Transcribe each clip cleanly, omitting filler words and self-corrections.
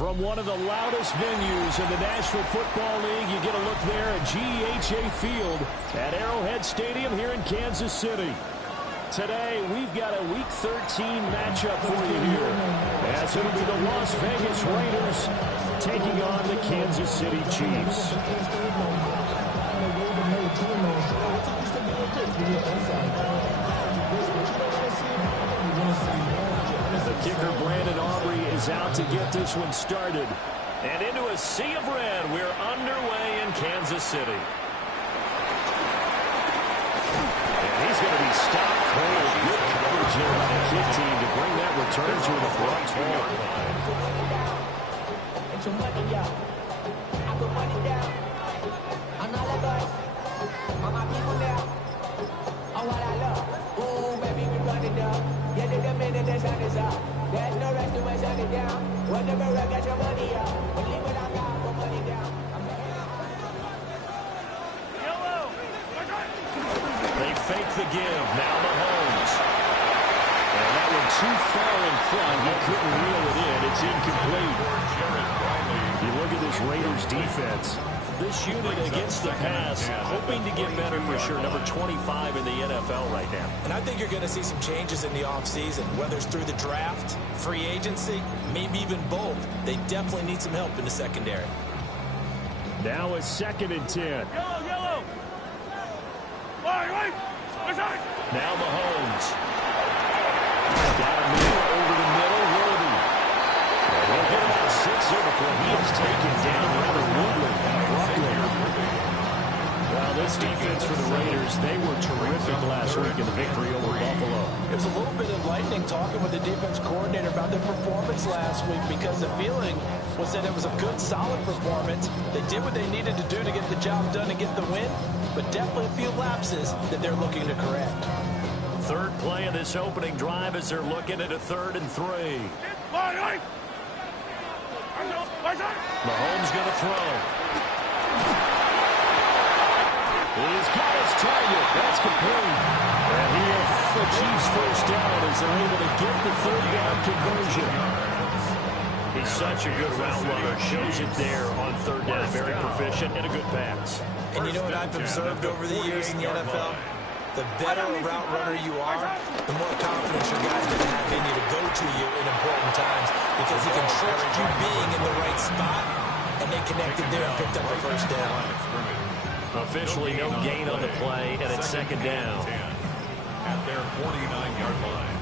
From one of the loudest venues in the National Football League, you get a look there at GEHA Field at Arrowhead Stadium here in Kansas City. Today, we've got a Week 13 matchup for you here, as it'll be the Las Vegas Raiders taking on the Kansas City Chiefs. The kicker, Brandon Aubrey, is out to get this one started. And into a sea of red, we're underway in Kansas City. And he's going to be stopped cold. Good coverage there by the kick team to bring that return to an abrupt halt. There's no rest to my shut it down. Whatever I get your money up. But leave what I got, put money down. They fake the give. Now Mahomes. And that one too far in front. He couldn't reel it in. It's incomplete. You look at this Raiders defense. This unit against the pass, hoping to get better for sure. Number 25 in the NFL right now. And I think you're going to see some changes in the offseason, whether it's through the draft, free agency, maybe even both. They definitely need some help in the secondary. Now a 2nd and 10. Yellow. Wait. Now Mahomes. Got a move over the middle, Worthy. We'll get about 6 here before he is taken down rather rudely. Well, this defense for the Raiders, they were terrific last week in the victory over Buffalo. It was a little bit enlightening talking with the defense coordinator about their performance last week, because the feeling was that it was a good, solid performance. They did what they needed to do to get the job done and get the win, but definitely a few lapses that they're looking to correct. Third play of this opening drive as they're looking at a 3rd and 3. Mahomes going to throw. He's got his target. That's complete. And here, the Chiefs first down as they're able to get the 3rd down conversion. He's such a good route runner. Shows it there on 3rd down. Very proficient and a good pass. And you know what I've observed over the years in the NFL? The better a route runner you are, the more confidence your guy's going to have in you to go to you in important times, because he can trust you being in the right spot, and they connected there and picked up a first down. Officially no gain on the play, and it's 2nd down. At their 49-yard line.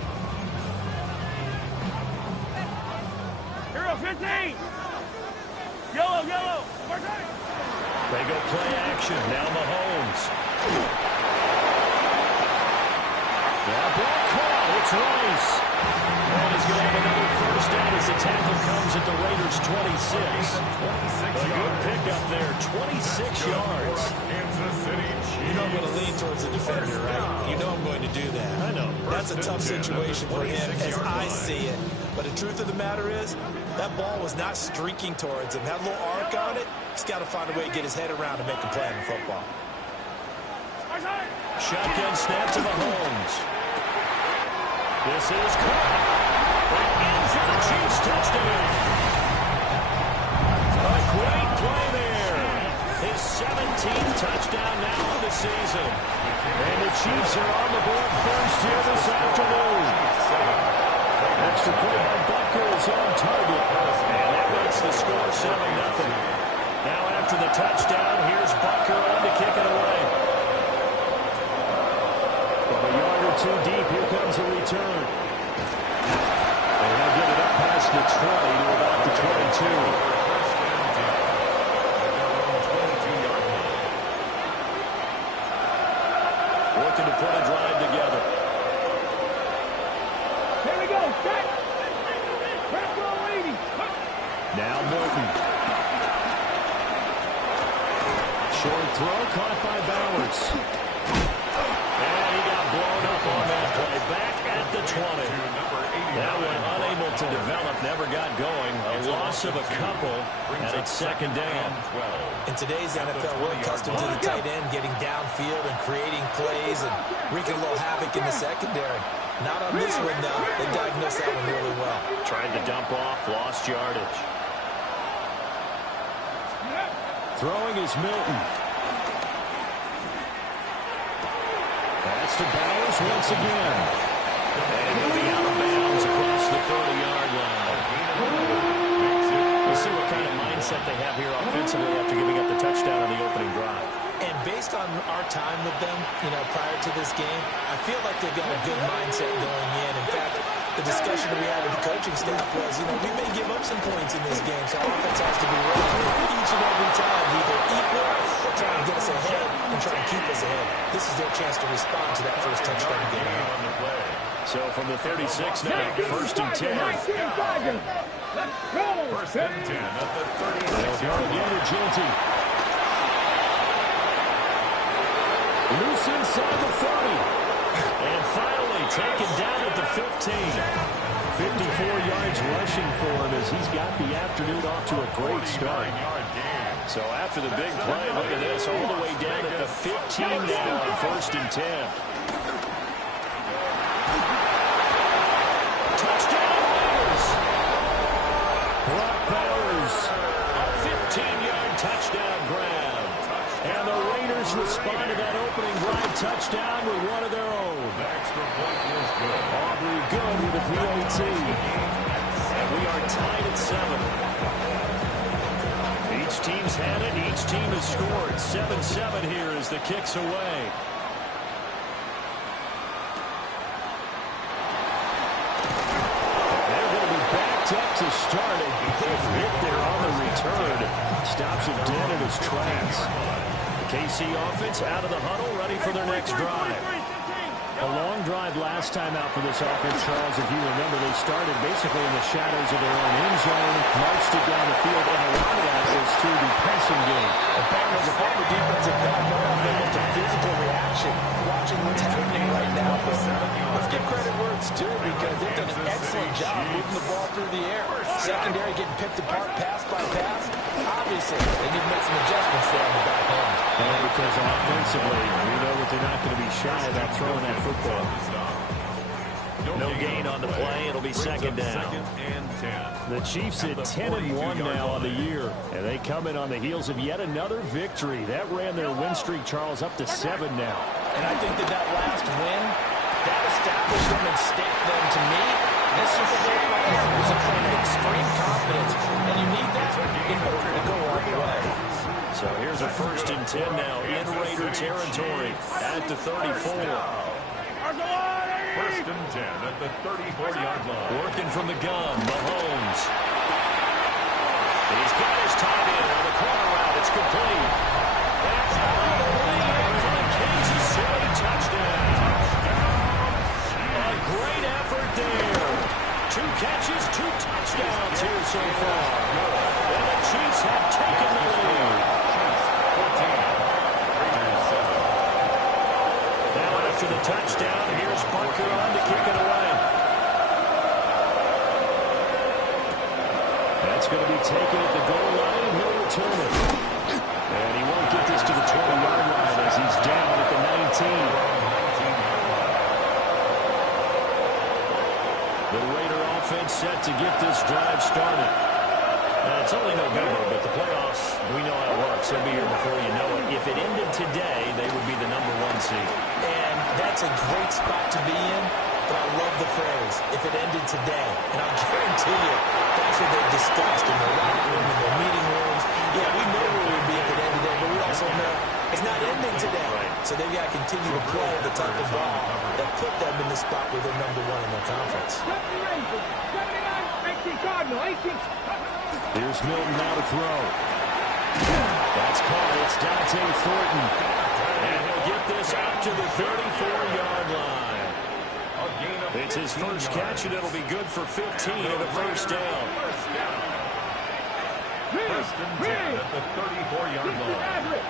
Hero 15. Yellow. They go play action. Now Mahomes. That ball caught. It's Rice. And he's going to have another first down as the tackle comes at the Raiders' 26. A good pickup there. 26 yards. You know I'm going to lean towards the defender, right? You know I'm going to do that. I know. That's a tough situation for him as I see it. But the truth of the matter is, that ball was not streaking towards him. Had a little arc on it. He's got to find a way to get his head around and make a play in football. Shotgun snap to Mahomes. This is caught. And in for the Chiefs touchdown. A great play there. His 17th touchdown now of the season. And the Chiefs are on the board first here this afternoon. Extra point by Butker is on target. And that makes the score 7-0. Now after the touchdown, here's Butker on to kick it away. From a yard or two deep, here comes a return. And he'll get it up past the 20 to about the 22. Looking to put a drive together. Here we go. Set. Now Morton. Short throw caught by Bowers. And he got blown up on that play. Back at the 20. That one unable to develop, never got going. A loss of a couple, and it's 2nd down. In today's NFL, we're accustomed to the tight end getting downfield and creating plays and wreaking a little havoc in the secondary. Not on this one, though. They diagnosed that one really well. Tried to dump off, lost yardage. Throwing is Milton. That's to Bowers once again. And he'll be out of bounds across the 30-yard line. We'll see what kind of mindset they have here offensively after giving up the touchdown on the opening drive. And based on our time with them, prior to this game, I feel like they've got a good mindset going in. In fact, the discussion that we had with the coaching staff was, we may give up some points in this game, so offense has to be ready each and every time, either equal or try and get us ahead and try and keep us ahead. This is their chance to respond to that first touchdown game. So from the 36 now, first and 10. First and 10 at the 36. They'll go again to Ginty. Loose inside the 30. And finally taken down at the 15. 54 yards rushing for him as he's got the afternoon off to a great start. So after the big play, look at this, all the way down at the 15 now on first and 10. Touchdown Raiders! Brock Bowers, a 15-yard touchdown grab. And the Raiders respond to that opening drive touchdown with one of their own. Extra point was good. Aubrey good with a PAT. And we are tied at 7. Each team's had it. Each team has scored. 7-7 here as the kick's away. They're going to be backed up to start it. Big hit there on the return. Stops him dead in his tracks. The KC offense out of the huddle, ready for their next drive. A long drive last time out for this offense, Charles. If you remember, they started basically in the shadows of their own end zone, marched it down the field, and a lot of that was through the passing game. As a former defensive back, it's a physical reaction watching what's happening right now. But let's give credit where it's due because they've done an excellent job moving the ball through the air. Secondary getting picked apart pass by pass. Obviously, they need to make some adjustments there on the back end. And because offensively, we know that they're not going to be shy about throwing that football. No gain on the play. It'll be second down. The Chiefs at 10-1 now on the year. And they come in on the heels of yet another victory. That ran their win streak, Charles, up to 7 now. And I think that last win, that established them and stamped them to me. This Super Bowl was a kind of extreme confidence. And you need that in order to go all the way. So here's a first and 10 now in Raider territory at the 34. First and 10 at the 34-yard line. Working from the gun, Mahomes. He's got his tight end on the corner route. It's complete. That's all the way in for the Kansas City touchdown. A great effort there. 2 catches, 2 touchdowns here so far. And the Chiefs have taken the lead. Now after the touchdown, here's Barker on to kick it away. That's going to be taken at the goal line, and he'll return it. And he won't get this to the 20-yard line as he's down at the 19. The Raider offense set to get this drive started. It's only November, but the playoffs, we know how it works. They'll be here before you know it. If it ended today, they would be the #1 seed. And that's a great spot to be in, but I love the phrase, if it ended today. And I'll guarantee you, that's what they've discussed in their locker room, in their meeting rooms. Yeah, we know where we'd be if it ended today, but we also know it's not ending today. So they've got to continue to play the type of ball that put them in the spot where they're #1 in their conference. Here's Milton now to throw. That's caught. It's Dante Thornton. And he'll get this out to the 34-yard line. It's his first catch, and it'll be good for 15 and a first down. First and 10 at the 34-yard line.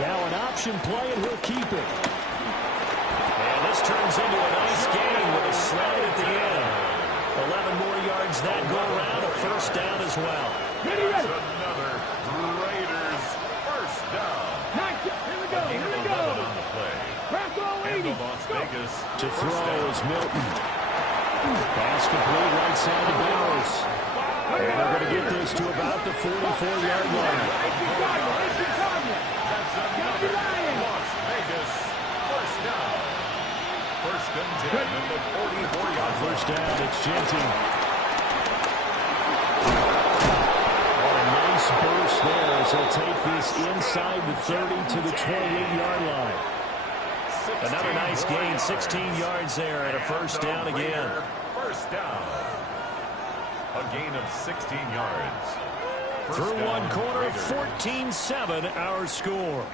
Now an option play, and he'll keep it. And this turns into a nice game with a slide at the end. 11 more yards that go around, a first down as well. That's another Raiders first down. Here we go. On the play. And the Las Vegas To throw is Milton. Pass complete right side to Bowers. And they're going to get this to about the 44-yard line. That's another Las Vegas first down. First and 10 at the 44-yard line. First down, it's Genty. What a nice burst there as he'll take this inside the 30 to the 28-yard line. Another nice gain, 16 yards there and a first down again. First down. A gain of 16 yards. Through one quarter, 14-7 our score.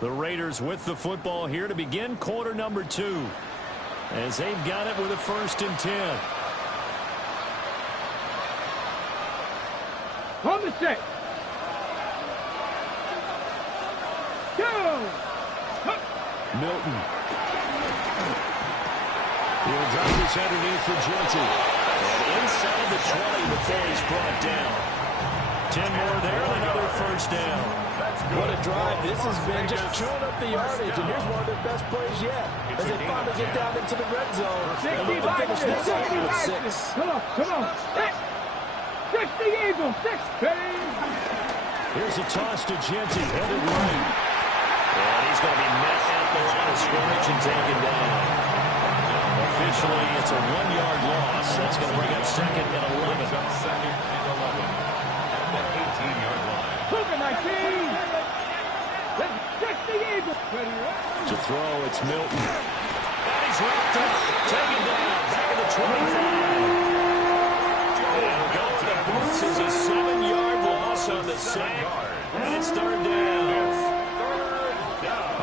The Raiders with the football here to begin quarter number 2. As they've got it with a first and 10. On the set. Go! Milton. He'll drop this underneath for Genty. And inside the 20 before he's brought down. 10 more there, another first down. What a drive this has been, just chewing up the yardage, and here's one of their best plays yet. As they finally get down into the red zone, and look to finish this out with 6. Come on. 6 the Eagles, 16. Here's a toss to Genty, headed right. And he's going to be met at the line of scrimmage and taken down. Officially, it's a 1-yard loss. That's going to bring up second and 11. Second and 11 at the 18-yard line. Cougar 19. 6 the Eagles. To throw, it's Milton. And he's wrapped up, taken down, back at the 25. And going to the boots is a 7-yard loss on the sack. And it's third down.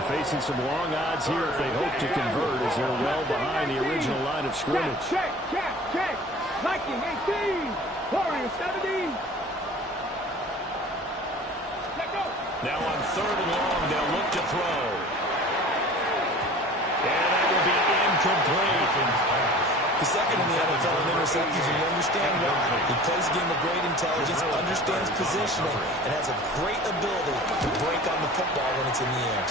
Facing some long odds here if they hope to convert as they're well behind the original line of scrimmage. Check. Viking 18. Warriors 17. Let go. Now on third and long, they'll look to throw. And that will be incomplete. The second in the NFL in interceptions, and you understand why. He plays a game of great intelligence, understands positioning, and has a great ability to break on the football when it's in the air.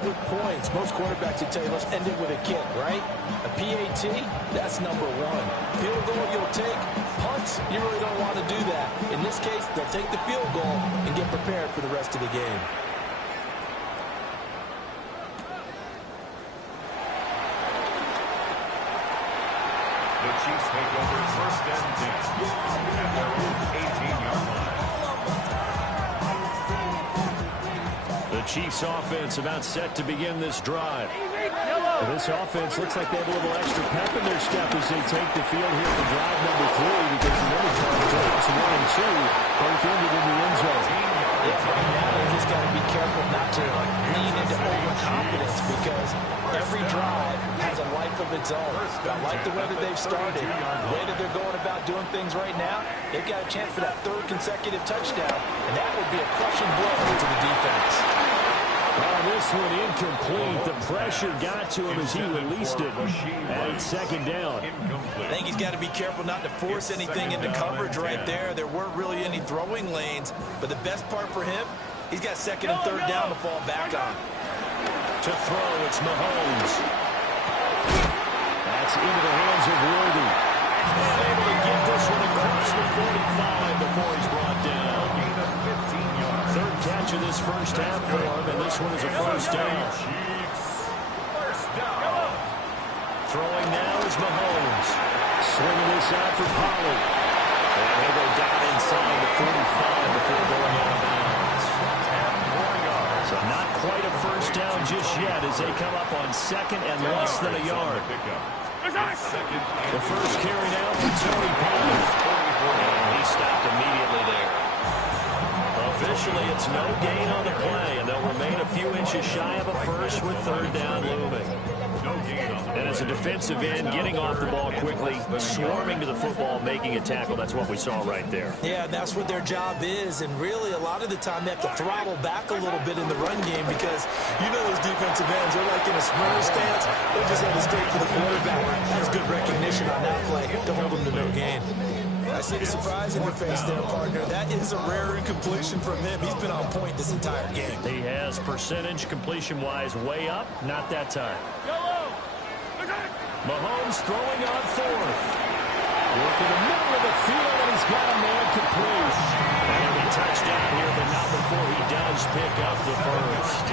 Good points. Most quarterbacks would tell you, let's end it with a kick, right? A PAT, that's number 1. Field goal you'll take. Punts, you really don't want to do that. In this case, they'll take the field goal and get prepared for the rest of the game. The Chiefs take over first and 10 at their own 18-yard line. The Chiefs offense about set to begin this drive. This offense looks like they have a little extra pep in their step as they take the field here for drive number 3 because the other time drives 1 and 2 both ended in the end zone. Yeah, right now they just got to be careful not to lean into overconfidence because every drive has a life of its own. I like the way that they've started, the way that they're going about doing things right now. They've got a chance for that 3rd consecutive touchdown, and that would be a crushing blow to the defense. This one incomplete. The pressure got to him as he released it. And it's second down. I think he's got to be careful not to force anything into coverage right there. There weren't really any throwing lanes. But the best part for him, he's got second and third down to fall back on. To throw, it's Mahomes. That's into the hands of Worthy. And able to get this one across the 45 before he's brought down. Third catch of this first half for him, and this one is a first down. Throwing now is Mahomes. Swinging this out for Pollard. And he'll go down inside the 45 before going out of bounds. So not quite a first down just yet as they come up on second and less than a yard. The first carry now for Tony Pollard. And he stopped immediately there. Officially, it's no gain on the play, and they'll remain a few inches shy of a first with third down looming. And as a defensive end, getting off the ball quickly, swarming to the football, making a tackle, that's what we saw right there. Yeah, and that's what their job is, and really a lot of the time they have to throttle back a little bit in the run game because you know those defensive ends, they're like in a sprinter stance, they just have to straight to the quarterback. That's good recognition on that play to hold them to no gain. I see the surprise in your face there, partner. That is a rare incompletion from him. He's been on point this entire game. He has percentage completion-wise way up. Not that time. Mahomes throwing on fourth. Working the middle of the field, and he's got a man complete. And he'll be touchdown here, but not before he does pick up the first.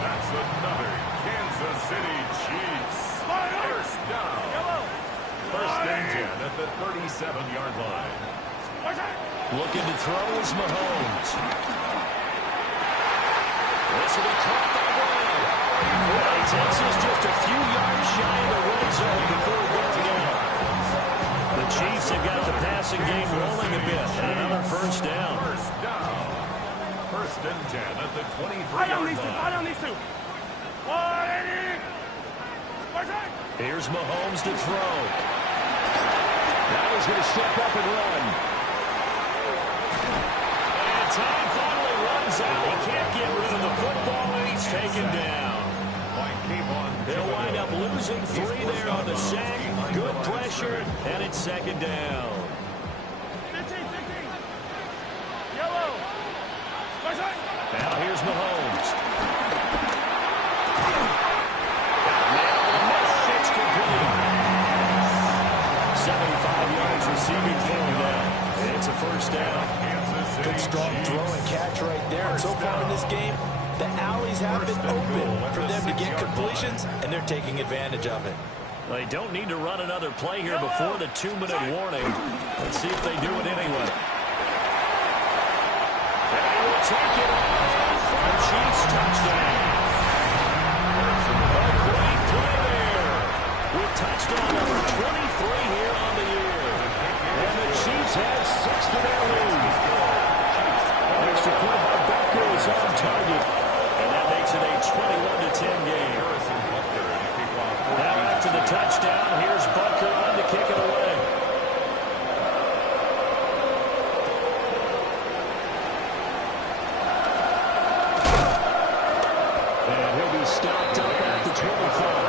That's another Kansas City Chiefs. First down. First and 10 at the 37-yard line. Looking to throw is Mahomes. This will be caught by Brown. He takes us just a few yards shy of the red zone before going out. The Chiefs have got the passing game rolling a bit. And another first down. First down. First and 10 at the 23-yard line. Here's Mahomes to throw. Now he's going to step up and run. And time finally runs out. He can't get rid of the football, and he's taken down. They'll wind up losing 3 there on the sack. Good pressure, and it's second down. 15. Yellow. Now here's Mahomes. It's complete. 75 yards receiving for him now. It's a first down. Good strong throw and catch right there. And so far in this game, the alleys have been open for them to get completions, and they're taking advantage of it. They don't need to run another play here before the 2-minute warning. Let's see if they do it anyway. And they will take it off. A Chiefs touchdown. A great play there. With touchdown number 23 here on the year. And the Chiefs have 6 to their lead. Extra point by Butker is on target. And that makes it a 21-10 game. Now after the touchdown, here's Butker on to kick it away. And he'll be stopped up at the 25.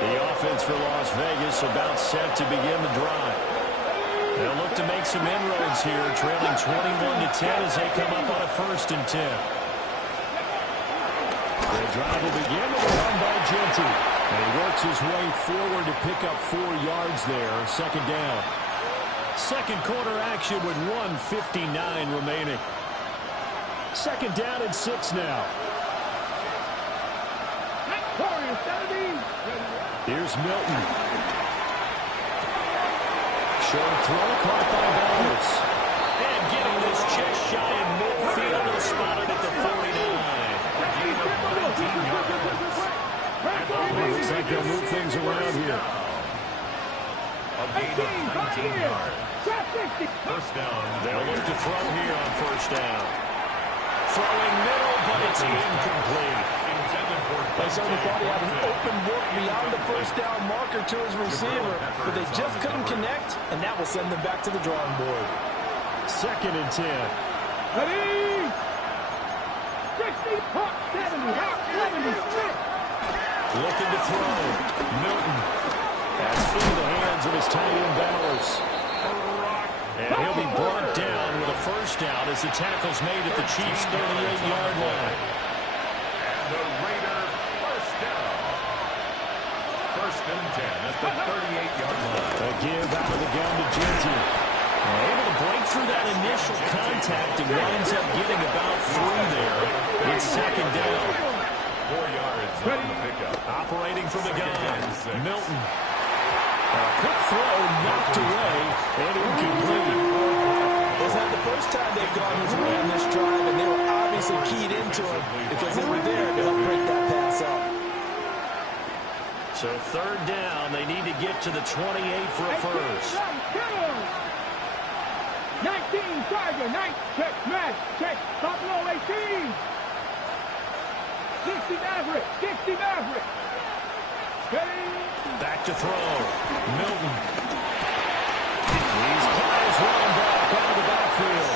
The offense for Las Vegas about set to begin the drive. They'll look to make some inroads here, trailing 21-10 as they come up on a 1st and 10. The drive will begin with a run by Genty. And he works his way forward to pick up 4 yards there, second down. Second quarter action with 1:59 remaining. Second down and 6 now. Here's Milton. Short throw caught by Bowers. And getting this chest shy in midfield is spotted at the 49. Looks like they'll move things around here. A gain of 19 yards. First down. They'll look to throw here on first down. Throwing middle, but it's incomplete. They thought he had an open look beyond the first down marker to his receiver, but they just couldn't connect, and that will send them back to the drawing board. Second and 10. Ready? 60, 70, 76. Looking to throw. Milton. That's into the hands of his tight end Bowers. And he'll be brought down with a first down as the tackle's made at the Chiefs' 38-yard line. And the Raider first down. First and 10 at the 38-yard line. A give out of the gun to Genty. Able to break through that initial contact and winds up getting about 3 there. It's second down. 4 yards on the pickup. Operating from the gun, Milton. A quick throw knocked away and incomplete. It's not the first time they've gone his way on this drive, and they were obviously keyed into it because they were there to help break that pass up. So third down, they need to get to the 28 for a first. 19, Tiger, 9, check, smash, check, top low, 18. 60 Maverick, 60 Maverick. Ready? Back to throw. Milton. These guys running back out of the backfield.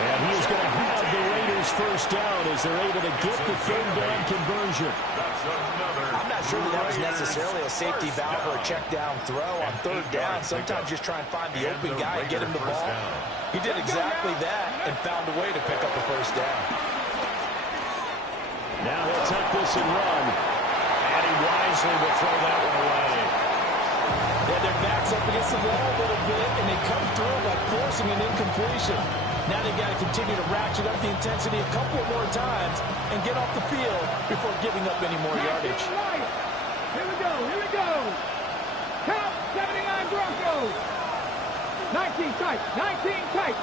And he is going to have the Raiders nice first down as they're able to get the third down conversion. I'm not sure that was necessarily a safety valve or a check down throw on third down. Sometimes just try and find the open guy and get him the ball. He did exactly that and found a way to pick up a first down. Now he'll tuck this and run. And he wisely will throw that one away. Yeah, their back's up against the wall a little bit, and they come through by forcing an incompletion. Now they've got to continue to ratchet up the intensity a couple more times and get off the field before giving up any more yardage. Here we go, here we go. Count 79 Broncos. 19 tight, 19 tight.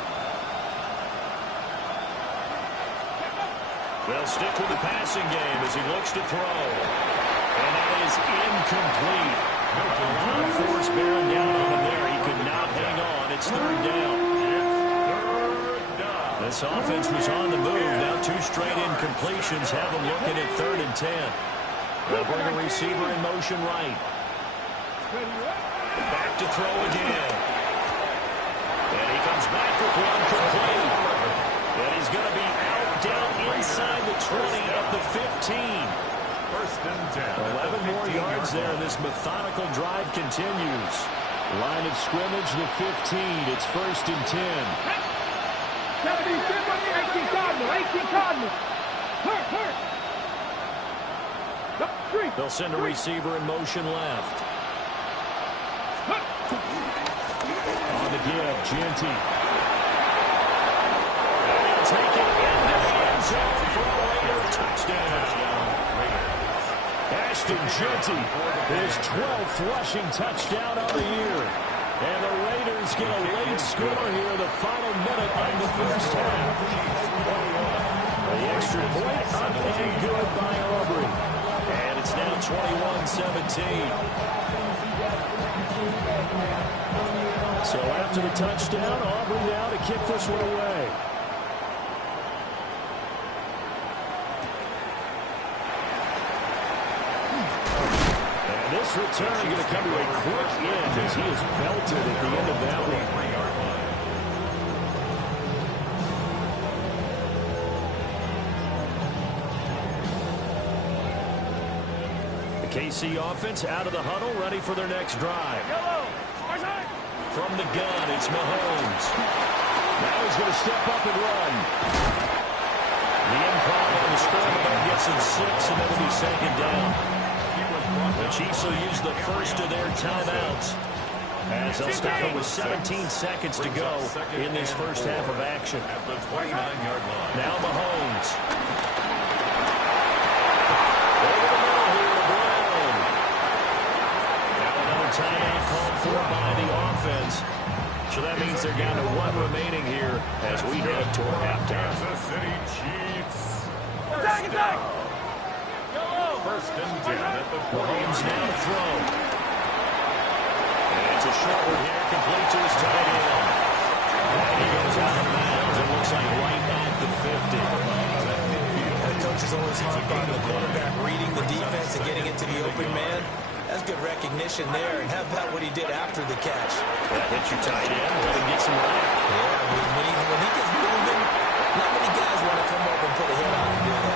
They'll stick with the passing game as he looks to throw. And that is incomplete. A lot of force bearing down on him there. He could not hang on. It's third down. This offense was on the move. Now 2 straight incompletions have them looking at 3rd and 10. They'll bring a receiver in motion right. Back to throw again. And he comes back with one complete. And he's going to be out down inside the 20 at the 15. First and 10. 11 more yards there, and this methodical drive continues. Line of scrimmage, the 15. It's 1st and 10. 18 Cardinal, 18 Cardinal. Hurt. They'll send a receiver in motion left. On the give, Jeanty. And he'll take it into the end zone for a Raider touchdown. Ashton Jeanty, his 12th rushing touchdown of the year. And the Raiders get a late score here in the final minute of the first half. The extra point up and good by Aubrey. And it's now 21-17. So after the touchdown, Aubrey now to kick this one away. This return going to come to a quick end as he is belted at the end of that one. The KC offense out of the huddle, ready for their next drive. From the gun, it's Mahomes. Now he's going to step up and run. The improv on the scoreboard gets him 6, and then it'll be 2nd down. The Chiefs will use the first of their timeouts as they'll stop it with 17 seconds to go in this first half of action. At the 29-yard line. Now Mahomes. Over the middle here to Brown. Now another timeout called for by the offense. So that means they're down to 1 remaining here as we head toward halftime. Kansas City Chiefs. First and 10 at the 40. Mahomes now to throw. And it's a short one here, complete to his tight end. And he goes out of bounds. It looks like right at the 50. And the coach is always harped on the quarterback reading the defense and getting it to the open man. That's good recognition there. And how about what he did after the catch? That hits your tight end. Let him get some right. Yeah, when he gets moving, not many guys want to come up and put a hit on him, do they?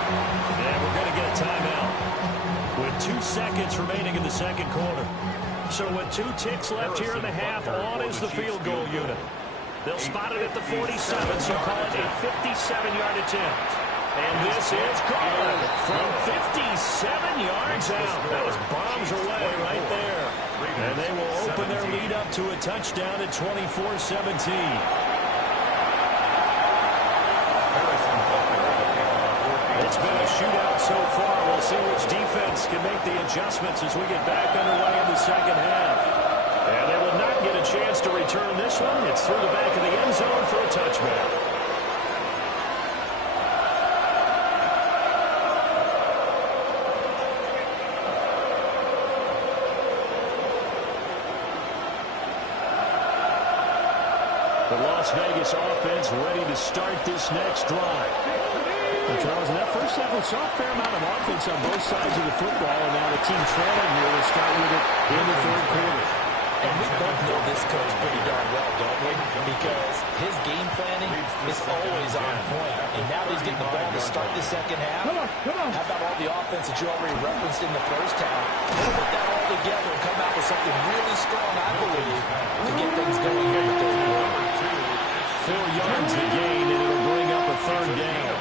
And we're going to get a timeout with 2 seconds remaining in the second quarter. So with 2 ticks left here in the half, on is the field goal unit. They'll spot it at the 47, so call it a 57-yard attempt. And this is good from 57 yards out. That was bombs away right there. And they will open their lead up to a touchdown at 24-17. It's been a shootout so far. We'll see which defense can make the adjustments as we get back underway in the second half. And they will not get a chance to return this one. It's through the back of the end zone for a touchback. The Las Vegas offense ready to start this next drive. And Charles, in that first half, we saw a fair amount of offense on both sides of the football, and now the team trailing here will start with it in the third quarter. And we both know this coach pretty darn well, don't we? Because his game planning is always on point. And now he's getting the ball to start the second half. How about all the offense that you already referenced in the first half? He'll put that all together and come out with something really strong, I believe, to get things going here in the third quarter. 4 yards the gain, and it'll bring up a third down.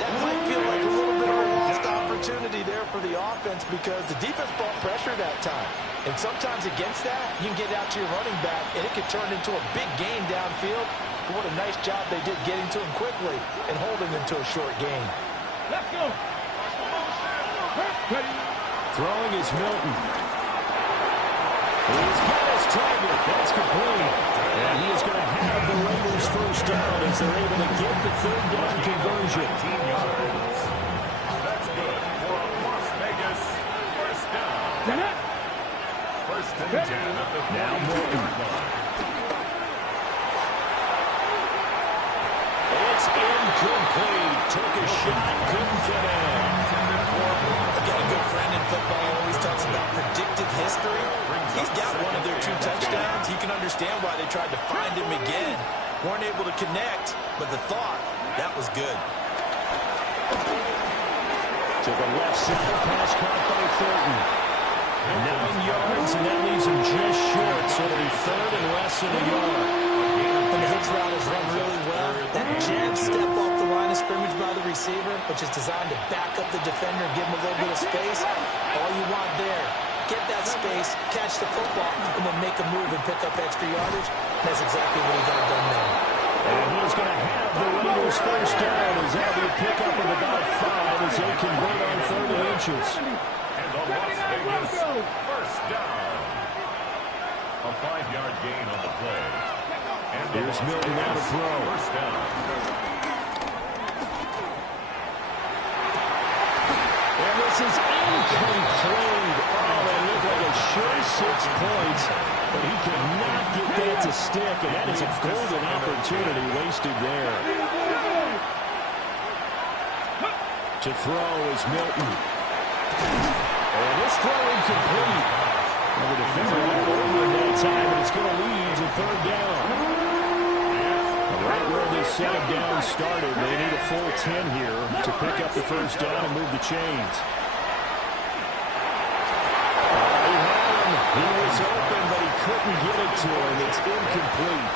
That might feel like a little bit of a lost opportunity there for the offense because the defense brought pressure that time. And sometimes against that, you can get out to your running back, and it could turn into a big gain downfield. But what a nice job they did getting to him quickly and holding him to a short gain. Let's go. Throwing is Milton. He's got his target. That's complete. And he is going to have the Raiders first down as they're able to get the third down conversion. 18 yards. That's good for a Las Vegas first down. First and 10 at the 40-yard line. It's incomplete. Took a shot, couldn't get in. Again, a good friend in football always talks about predictive history. He's got one of their 2 touchdowns. You can understand why they tried to find him again. Weren't able to connect, but the thought, that was good. To the left side, pass caught by Thornton. 9 yards, and that leaves him just short, so it'll be third and less than a yard. And the hitch route is run really well. That jab step off the line of scrimmage by the receiver, which is designed to back up the defender and give him a little bit of space. All you want there, get that space, catch the football, and then make a move and pick up extra yardage. And that's exactly what he got done there. And he's going to have the Raiders first down as that'll be a pickup of about 5 as they convert on 30 inches. And the Las Vegas first down. A 5-yard gain on the play. And here's Milton now to throw. First down. And this is incomplete. Oh, that looked like a sure 6 points, but he could not get that to stick, and that is a golden opportunity wasted there. To throw is Milton. And this throw incomplete. Well, the defender went over in that time, but it's going to lead to third down. Right where this set of downs started, they need a full 10 here to pick up the first down and move the chains. He was open, but he couldn't get it to him. It's incomplete.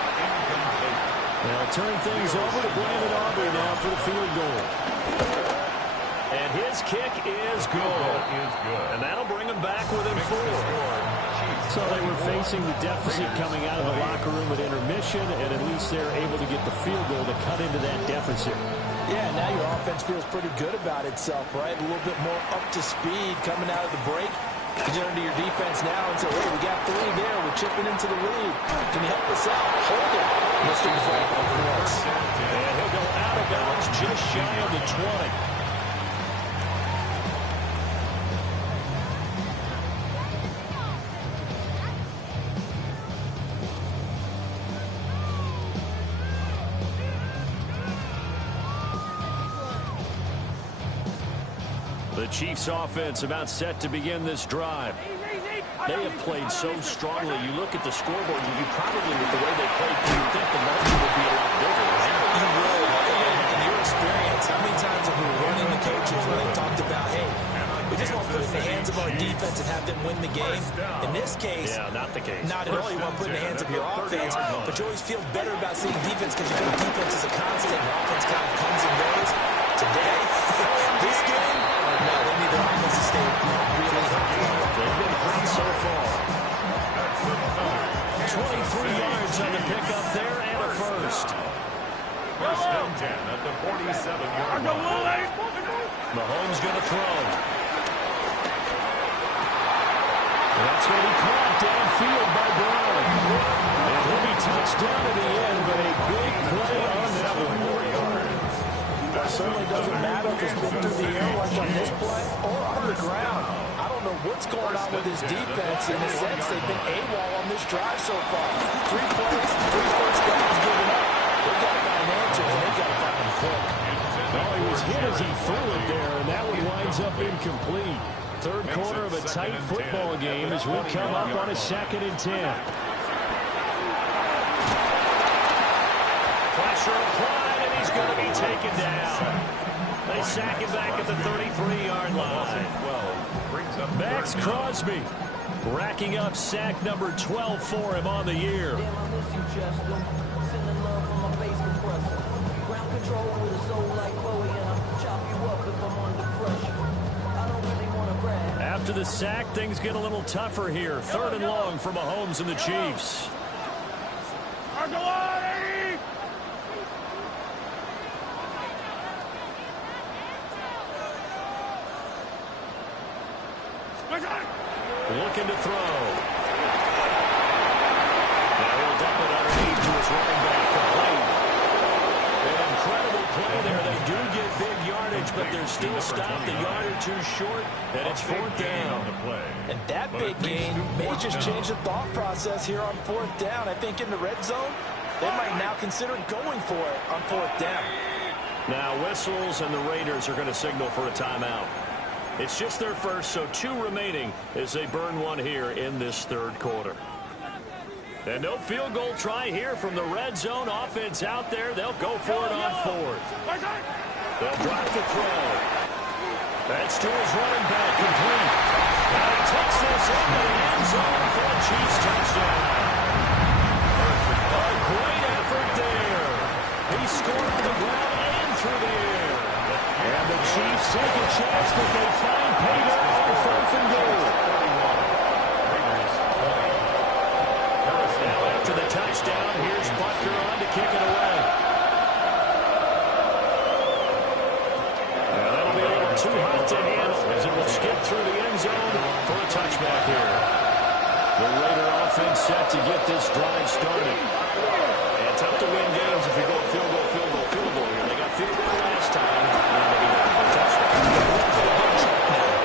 They'll turn things over to Brandon Aubrey now for the field goal. And his kick is good. And that'll bring him back within 4. So they were facing the deficit coming out of the locker room at intermission, and at least they're able to get the field goal to cut into that deficit. Yeah, now your offense feels pretty good about itself, right? A little bit more up to speed coming out of the break. You turn to your defense now and say, hey, we got 3 there. We're chipping into the lead. Can you help us out? Hold it. Mr. Defense, of course. And he'll go out of bounds just shy of the 20. The Chiefs offense about set to begin this drive. They have played so strongly. You look at the scoreboard, you probably, with the way they played, you think the margin would be a lot bigger, right? You would. And in your experience, how many times have we run into coaches where they talked about, hey, we just want to put it in the hands of our defense and have them win the game? In this case, yeah, not the case. Not at all. You want to put it in the hands of your offense, but you always feel better about seeing defense because you know defense is a constant and offense kind of comes and goes. Today, this game, no, they need their offense to stay really healthy. They've been great so far. 23 yards on the pickup there and a first. First and 10 at the 47-yard line. Mahomes going to throw. That's going to be caught downfield by Brown. And he'll be touched down at the end, but a big play on that one. It certainly doesn't matter if it's been through the air like on this play or on the ground. I don't know what's going on with this defense. In a sense, they've been AWOL on this drive so far. 3 plays, 3 first downs given up. They've got to find answers, and they've got to find them quick. Well, he was hit as he threw it there, and that one winds up incomplete. third quarter of a tight football game as we come up on a 2nd and 10. Pressure applied, and he's going to be taken down. They sack him back at the 33-yard line. Max Crosby racking up sack number 12 for him on the year. After the sack, things get a little tougher here. 3rd and long for Mahomes and the Chiefs. Looking to throw. Now he'll dump it underneath to his running back. Complete. An incredible play there. They do get big yardage, but they're still stopped a yard or 2 short, and it's 4th down. And that big gain may just change the thought process here on 4th down. I think in the red zone, they might now consider going for it on 4th down. Now whistles, and the Raiders are going to signal for a timeout. It's just their first, so 2 remaining as they burn 1 here in this 3rd quarter. And no field goal try here from the red zone. Offense out there. They'll go for it on 4th. They'll drop the throw. That's to his running back, complete. And he takes this into the end zone for a Chiefs touchdown. A great effort there. He scored on the ground and through the air. And the Chiefs take a chance, but they find pay dirt on 4th and goal. Now after the touchdown, here's Butker on to kick it away. Now that'll be a little too hot to handle as it will skip through the end zone for a touchback here. The Raider offense set to get this drive started. And tough to win games if you go field goal, field goal, field goal here. They got field goal last time.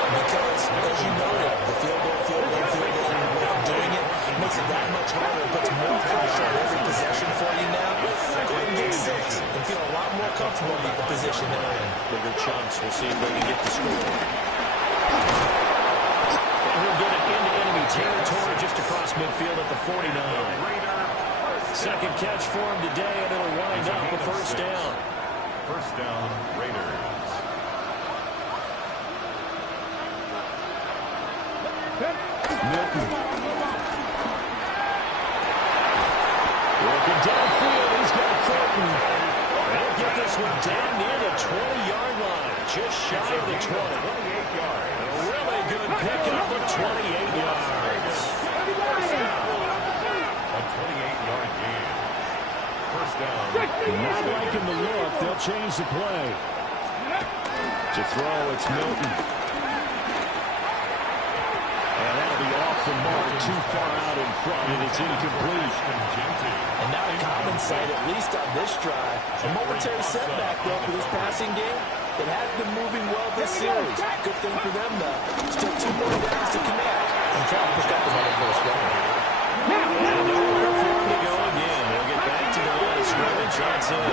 Because, as you noted, the field goal, and way of doing it makes it that much harder. It puts more pressure on every possession for you now. Go ahead and get 6 and feel a lot more comfortable with the position they're in. Bigger chunks. We'll see if they can get the score. And he'll get it into enemy territory just across midfield at the 49. Second catch for him today, and it'll wind up a 1st down. 1st down, Raiders. Milton. Working downfield, he's got Thornton. They'll get this one down near the 20-yard line, just shy of the 20. 28 yards. A really good pickup of 28 yards. A 28-yard gain. 1st down. Not liking the look, they'll change the play. To throw, it's Milton. And that'll be off the mark, too far out in front, and it's incomplete. And not a common sight, at least on this drive. A momentary setback, though, for this passing game. It has been moving well this series. Good thing for them, though. Still 2 more downs to connect and try to pick up another 1st down. And nowhere for him to go again. They'll get back to the line of scrimmage. That's it.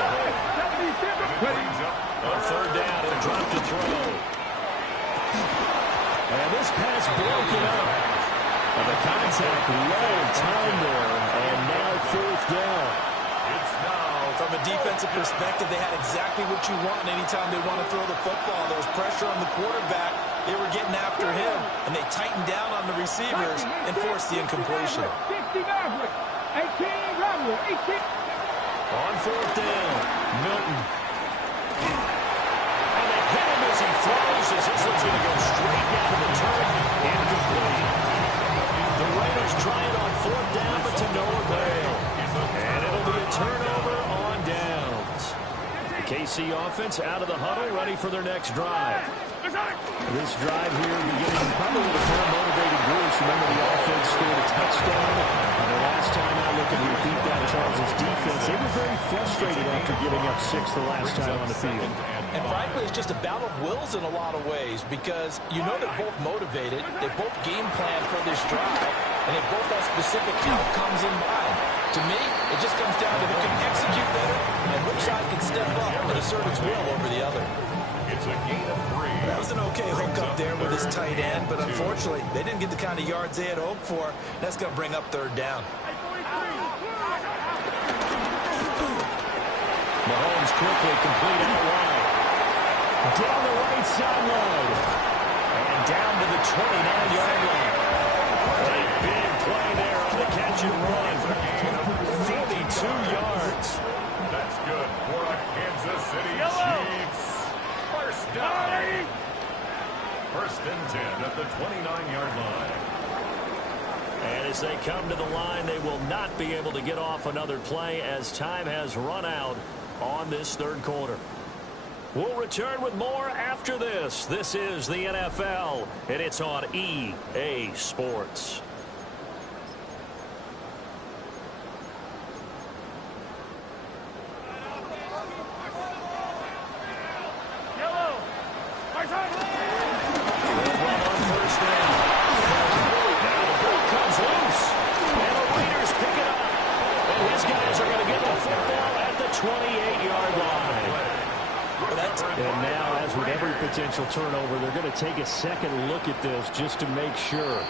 On 3rd down, he'll drop to throw. And this pass broken up. And the contact low in time there. And now 4th down. It's now. From a defensive perspective, they had exactly what you want anytime they want to throw the football. There was pressure on the quarterback. They were getting after him, and they tightened down on the receivers and forced the incompletion. 60 Maverick, 18 Rebel, 18. On 4th down, Milton. And they hit him as he throws. As this one's going to go straight down to the turf. Incomplete. The Raiders try it on 4th down, but to no avail. And it'll be a turnover on downs. The KC offense out of the huddle, ready for their next drive. This drive here beginning probably with a pair of motivated groups. Remember, the offense scored a touchdown. And the last time out looking to repeat that, Charles' defense, they were very frustrated after giving up 6 the last time on the field. And frankly, it's just a battle of wills in a lot of ways because you know they're both motivated, they both game plan for this drive, and they both have specific outcomes in mind. To me, it just comes down to who can execute better and which side can step up and assert its will over the other. It's That's a gain of 3. That was an okay hook up there with his tight end, but unfortunately, they didn't get the kind of yards they had hoped for. That's going to bring up third down. Mahomes quickly complete out wide. Down the right sideline. And down to the 29-yard line. A big play there on the catch and run. 42 yards. That's good for the Kansas City Chiefs. First down. First and 10 at the 29-yard line. And as they come to the line, they will not be able to get off another play as time has run out on this third quarter. We'll return with more after this. This is the NFL, and it's on EA Sports. And now, as with every potential turnover, they're going to take a second look at this just to make sure.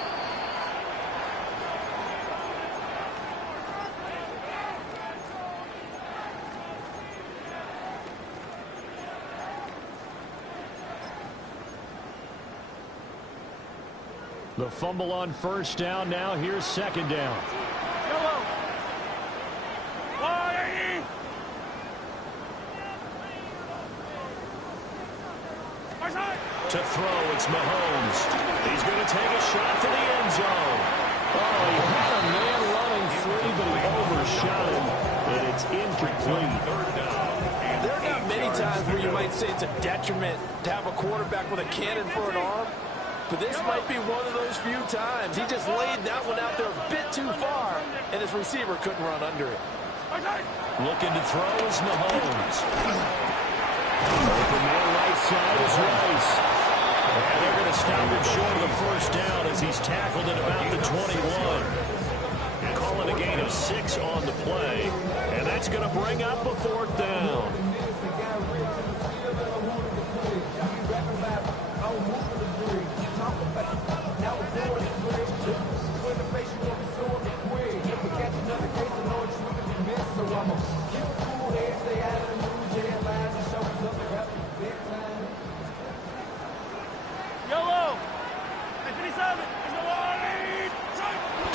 The fumble on first down. Now here's second down. To throw, it's Mahomes. He's going to take a shot for the end zone. Oh, he had a man running free, but he overshot him, and it's incomplete. There are not many times where you might say it's a detriment to have a quarterback with a cannon for an arm, but this might be one of those few times. He just laid that one out there a bit too far, and his receiver couldn't run under it. Looking to throw is Mahomes. Open man right side is Rice. And they're going to stop him short of the first down as he's tackled at about the 21. Calling a gain of 6 on the play. And that's going to bring up a fourth down.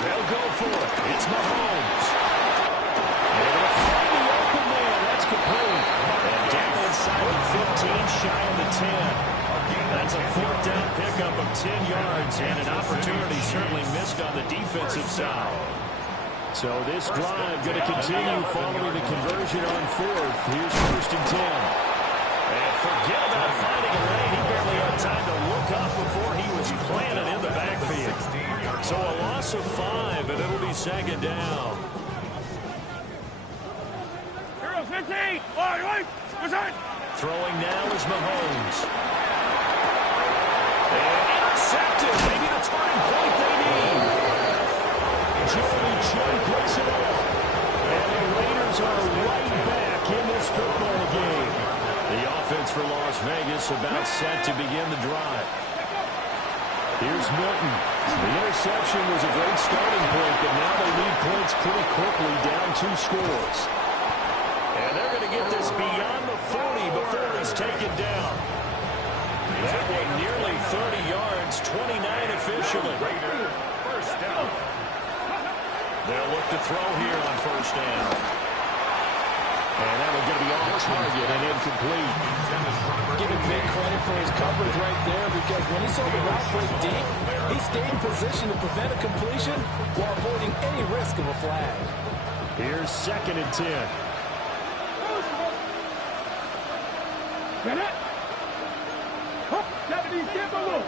They'll go for it. It's Mahomes. They're going to find the open man. That's complete. And down inside the 15, shy of the 10. That's a fourth down pickup of 10 yards and an opportunity certainly missed on the defensive side. So this drive going to continue following the conversion on fourth. Here's first and 10. And forget about finding a lane. He barely had time to look up before he was planted in the backfield. So a loss of 5, and it'll be second down. 15. Throwing now is Mahomes. And intercepted. Maybe the turning point they need. Joey Chen picks it up. And the Raiders are right back in this football game. The offense for Las Vegas about set to begin the drive. Here's Milton. The interception was a great starting point, but now they need points pretty quickly, down 2 scores. And they're going to get this beyond the 40 before he's taken down. That one nearly 30 yards, 29 officially. First down. They'll look to throw here on first down. And that one's going to be off target and incomplete. Give him big credit for his coverage right there, because when he saw the route break deep, he stayed in position to prevent a completion while avoiding any risk of a flag. Here's second and 10. Bennett. 70 Timberwolves.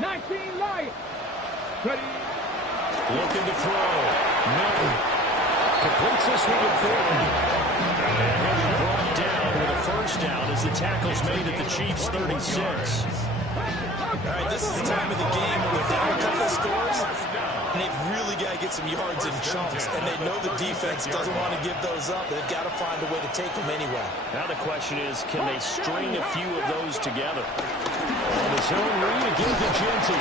19 Lions. Ready. Looking to throw. Milton completes this one at 40. And he'll be brought down with a first down as the tackle's made at the Chiefs' 36. All right, this is the time of the game when they're down a couple scores. And they've really got to get some yards in chunks, and they know the defense doesn't want to give those up. They've got to find a way to take them anyway. Now the question is, can they string a few of those together? On his own read, again to Jeanty.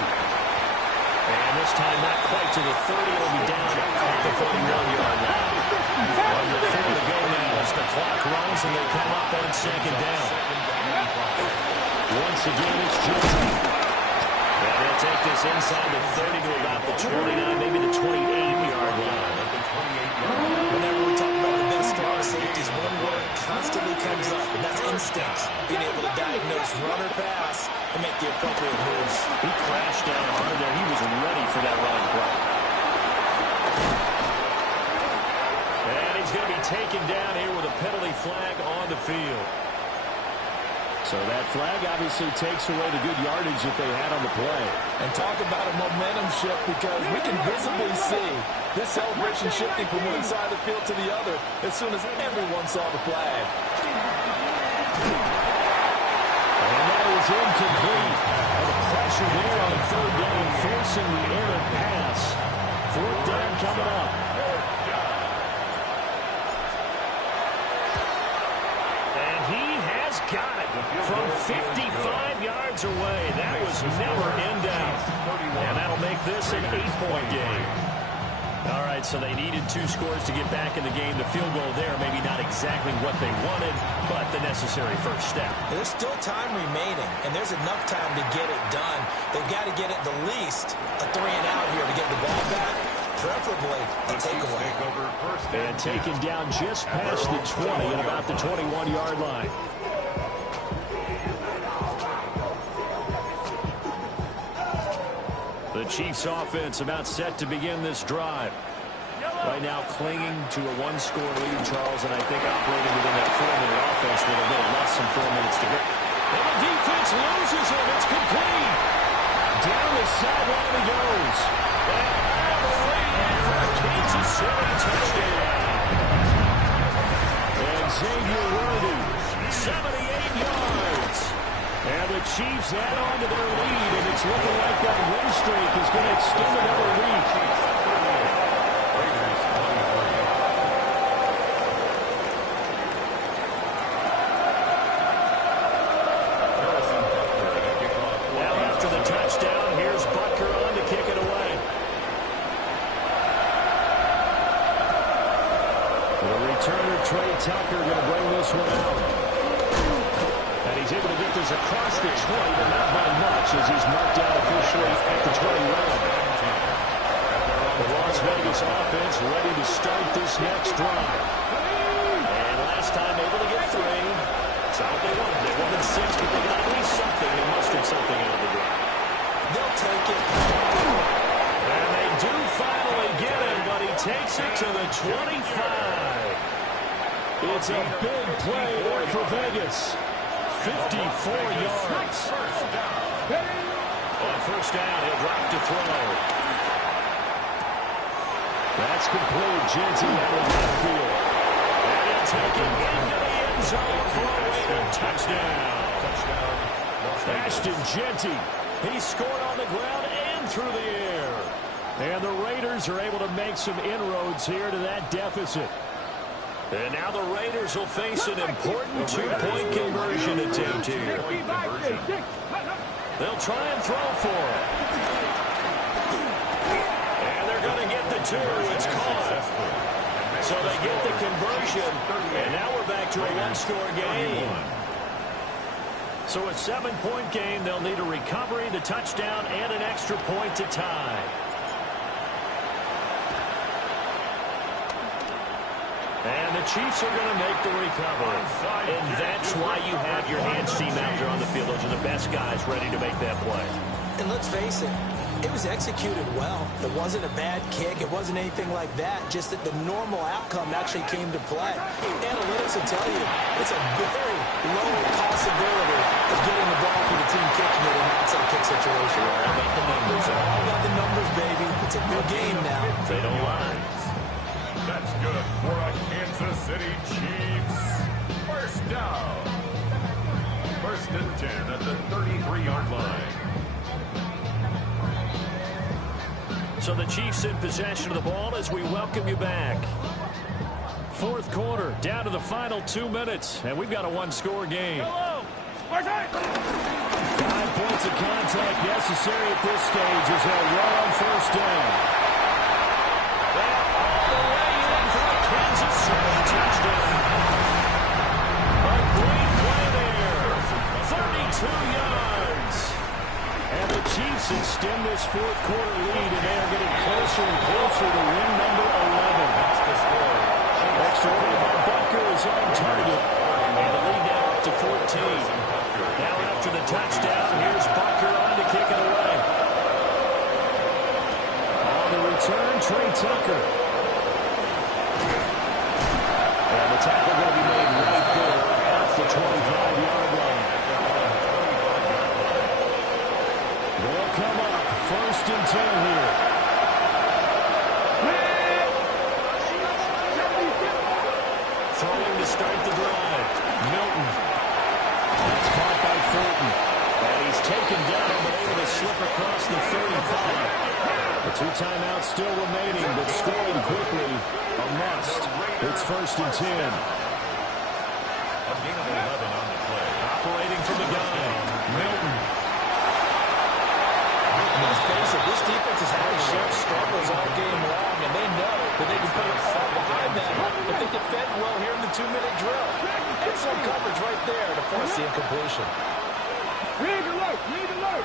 And this time not quite to the 30. It'll be down at the 41-yard line. Under 4 to go now as the clock runs and they come up on second down. Once again, it's Jeanty. And they'll take this inside the 30 to about the 29, maybe the 28-yard line. Whenever we talk about the best strong safeties, one word constantly comes up, and that's instincts. Being able to diagnose run or pass and make the appropriate moves. He crashed down hard there. He was ready for that running play. And he's going to be taken down here with a penalty flag on the field. So that flag obviously takes away the good yardage that they had on the play. And talk about a momentum shift, because we can visibly see this celebration shifting from one side of the field to the other as soon as everyone saw the flag. And that is incomplete. And the pressure there on third down, forcing the errant pass. Fourth down coming up. And he has got it from 55 yards away. That was never in doubt. And that'll make this an 8-point game. All right, so they needed 2 scores to get back in the game. The field goal there, maybe not exactly what they wanted, but the necessary first step. There's still time remaining, and there's enough time to get it done. They've got to get at the least a 3-and-out here to get the ball back, preferably a takeaway. And taken down just past the 20 at about the 21-yard line. The Chiefs offense about set to begin this drive. Right now clinging to a 1-score lead, Charles, and I think operating within that 4-minute offense with a little less than 4 minutes to go. And the defense loses him. It's complete. Down the sideline he goes. And all the way in for a Kansas City touchdown. And Xavier Worthy, 78 yards. And the Chiefs add on to their lead, and it's looking like that win streak is going to extend another week. Now after the touchdown, here's Butker on to kick it away. The returner, Trey Tucker, going to bring this one out. And he's able to get this across the 20, but not by much, as he's marked down officially at the 21. The Las Vegas offense ready to start this next drive. And last time able to get 3. That's not what they wanted. They wanted 6, but they got at least something. They mustered something out of the drive. They'll take it. And they do finally get him, but he takes it to the 25. It's a big play there for Vegas. 54 yards. On first down, he'll drop to throw. That's complete. Jeanty out of the backfield. And he'll take it into the end zone for a later touchdown. Ashton Jeanty. He scored on the ground and through the air. And the Raiders are able to make some inroads here to that deficit. And now the Raiders will face an important 2-point conversion attempt here. They'll try and throw for it. And they're going to get the 2. It's caught. So they get the conversion. And now we're back to a 1-score game. So a 7-point game. They'll need a recovery, the touchdown, and an extra point to tie. And the Chiefs are going to make the recovery. And that's why you have your hands team out there on the field. Those are the best guys ready to make that play. And let's face it, it was executed well. It wasn't a bad kick. It wasn't anything like that. Just that the normal outcome actually came to play. Analytics will tell you it's a very low possibility of getting the ball for the team kicking it in an outside kick situation. All about the numbers. All about the numbers, baby. It's a good game now. They don't lie. That's good for a Kansas City Chiefs. First down. 1st and 10 at the 33-yard line. So the Chiefs in possession of the ball as we welcome you back. Fourth quarter, down to the final 2 minutes, and we've got a one-score game. 5 points of contact necessary at this stage as they'll run on first down. They're all the way in for a Kansas City touchdown. A great play there. 32 yards. And the Chiefs extend this fourth quarter lead, and they are getting closer and closer to win number 11. That's the score. Extra point by Butker is on target. And the lead now up to 14. Now after the touchdown, here's Butker on to kick it away. On the return, Trey Tucker. And the tackle going to be made right there at the 25-yard line. They'll come up, 1st and 10 here. Throwing to start the drive. Milton. That's caught by Fulton. And he's taken down, but able to slip across the 35. The 2 timeouts still remaining, but scoring quickly, a must. It's 1st and 10. A gain of 11 on the play. Operating from the gun. Milton. Let's face it, this defense has had shared struggles all game long, and they know that they can put it all behind them if they defend well here in the 2-minute drill. Excellent coverage right there to force the incompletion. Lead alert, lead alert.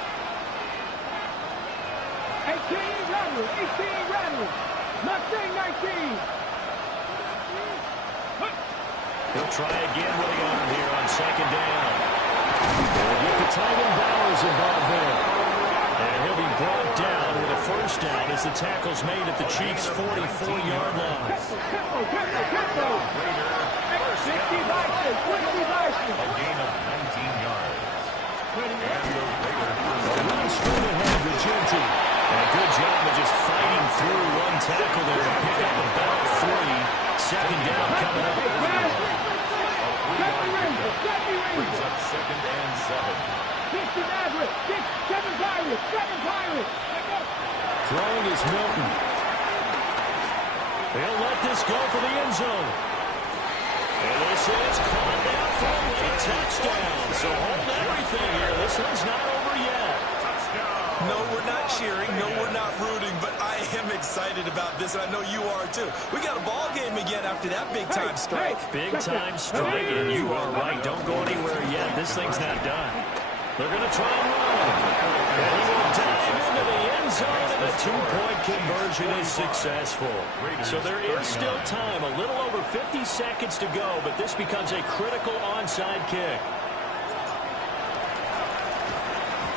18 Rattler, 18 Rattler. Not saying 19. He'll try again with the arm here on 2nd down. They'll get the tight end Bowers involved there. And he'll be brought down with a 1st down as the tackle's made at the Chiefs' 44-yard line. Tempo. 60 Bison, 20 Bison. A gain of 19 yards. And the Raiders A run straight ahead with Genty. And a good job of just fighting through one tackle there to pick up about 3. 2nd down coming up. brings up 2nd and 7. 6 is Everett, 7 Pirates, 7 Pirates. Throwing is Milton. They'll let this go for the end zone. And this is caught down for a late touchdown. So hold everything here. This one's not over yet. No, we're not cheering. No, we're not rooting. But I am excited about this, and I know you are too. We got a ball game again after that big-time strike. Big-time strike, and you are right. Don't go anywhere yet. This thing's not done. They're going to try and run. And he will dive into the end zone, and the 2-point conversion is successful. So there is still time. A little over 50 seconds to go, but this becomes a critical onside kick.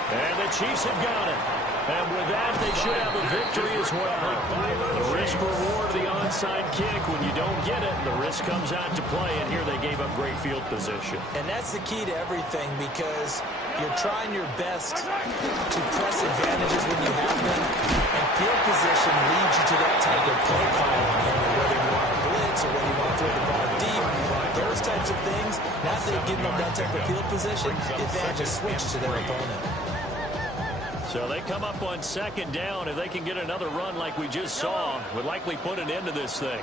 And the Chiefs have got it. And with that, they should have a victory as well. The risk-reward of the onside kick. When you don't get it, the risk comes out to play. And here they gave up great field position. And that's the key to everything, because you're trying your best to press advantages when you have them. And field position leads you to that type of play calling. Whether you want to blitz or whether you want to throw the ball deep, those types of things. Now that they've given up that type of field position, the advantage is switched to their opponent. So they come up on 2nd down. If they can get another run like we just saw, would likely put an end to this thing.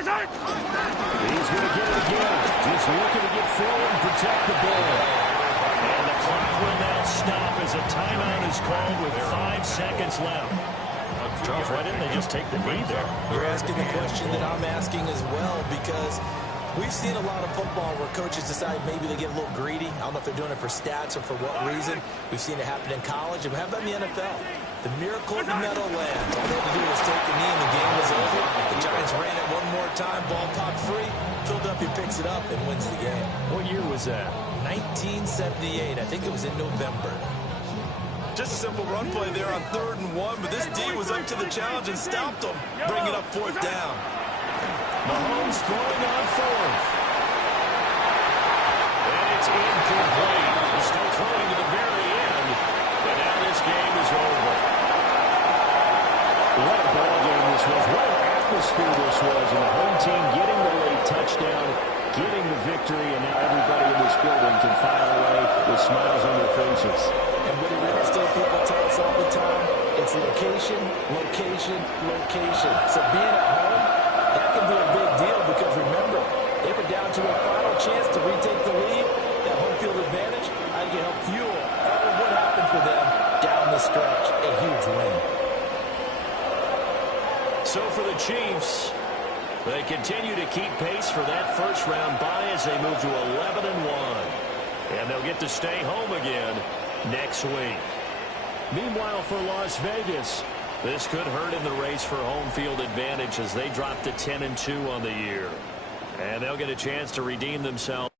He's going to get it again. Just looking to get forward and protect the ball. And the clock will now stop as a timeout is called with 5 seconds left. Charles, why didn't they just take the lead there? You're asking the question that I'm asking as well, because we've seen a lot of football where coaches decide maybe they get a little greedy. I don't know if they're doing it for stats or for what reason. We've seen it happen in college. And how about in the NFL? The miracle of the Meadowlands. All they had to do was take a knee and the game was over. The Giants ran it one more time. Ball popped free. Philadelphia picks it up and wins the game. What year was that? 1978. I think it was in November. Just a simple run play there on 3rd and 1, but this D was up to the challenge and stopped them, bringing up 4th down. Mahomes throwing on 4th. It's incomplete. He's still throwing to the very end. But now this game is over. What a ball game this was. What an atmosphere this was. And the home team getting the late touchdown, getting the victory, and now everybody in this building can file away with smiles on their faces. And what real estate people tell us all the time, it's location, location, location. So being at home, that can be a big deal because remember, they were down to a final chance to retake the lead. That home field advantage, I can help fuel all of what happened for them down the stretch. A huge win. So for the Chiefs, they continue to keep pace for that first-round bye as they move to 11-1. And they'll get to stay home again next week. Meanwhile, for Las Vegas, this could hurt in the race for home field advantage as they drop to 10-2 on the year. And they'll get a chance to redeem themselves.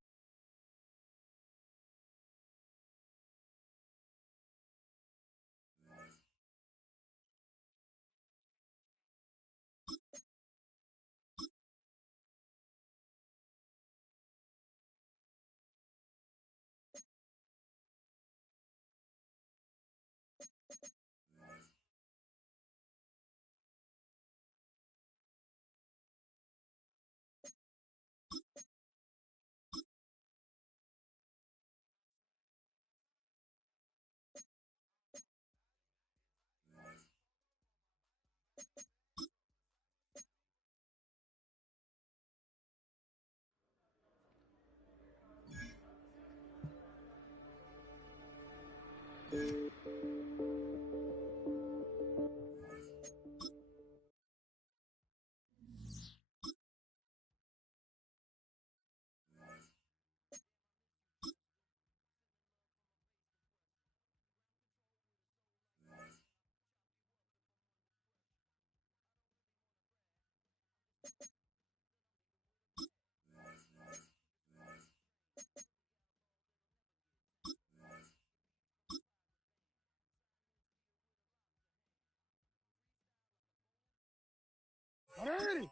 Alrighty.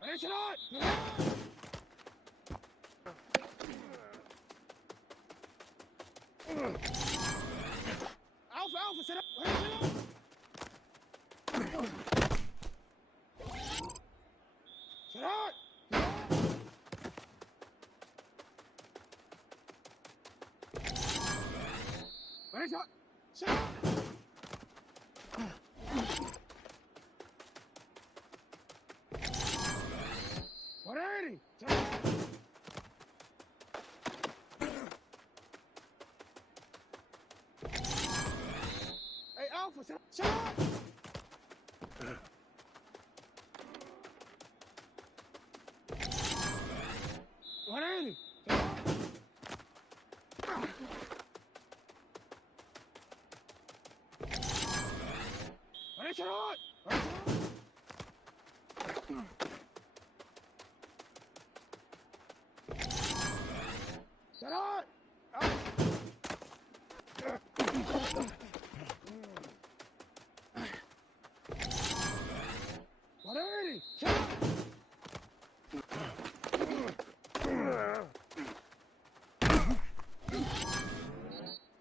Finish it out. Alpha, sit up. Sit out. Finish up. Sit up. Alrighty. Sit up. Hey, Alpha, sit up. Sit up. Alrighty. Sit up. Finish it out. Finish it out. Sit out. Alrighty. Sit up.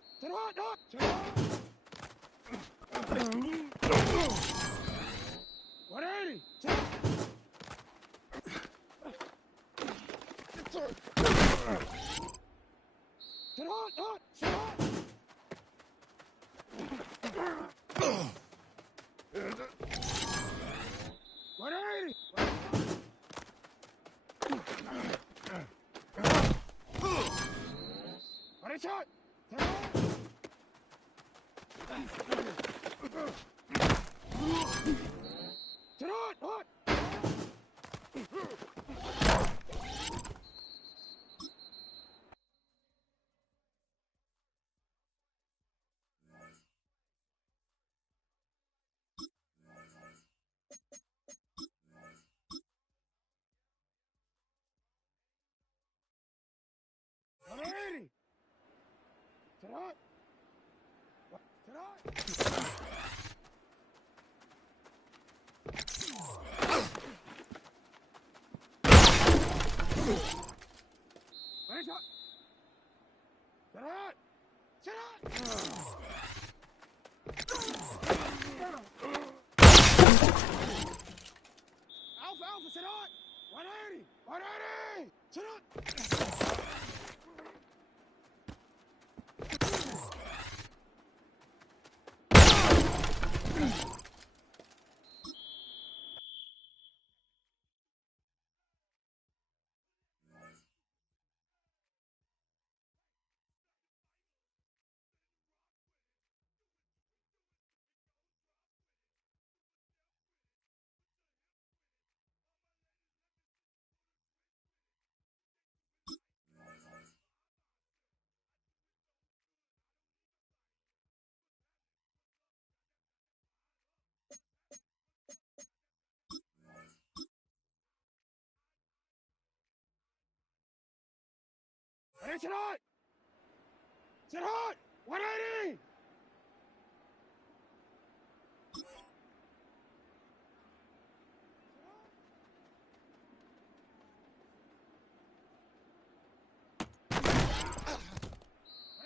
Sit out. Sit out. Alrighty. Sit up. Sit out. Sit out. Alrighty. Alright, shot. Sit out. Sit out. Alrighty. Sit out. Sit out. Sit hot. Sit hot. Alpha, Alpha, sit hot. 180. 180. Sit hot. Sit hot. Sit hot. 180.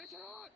Sit hot.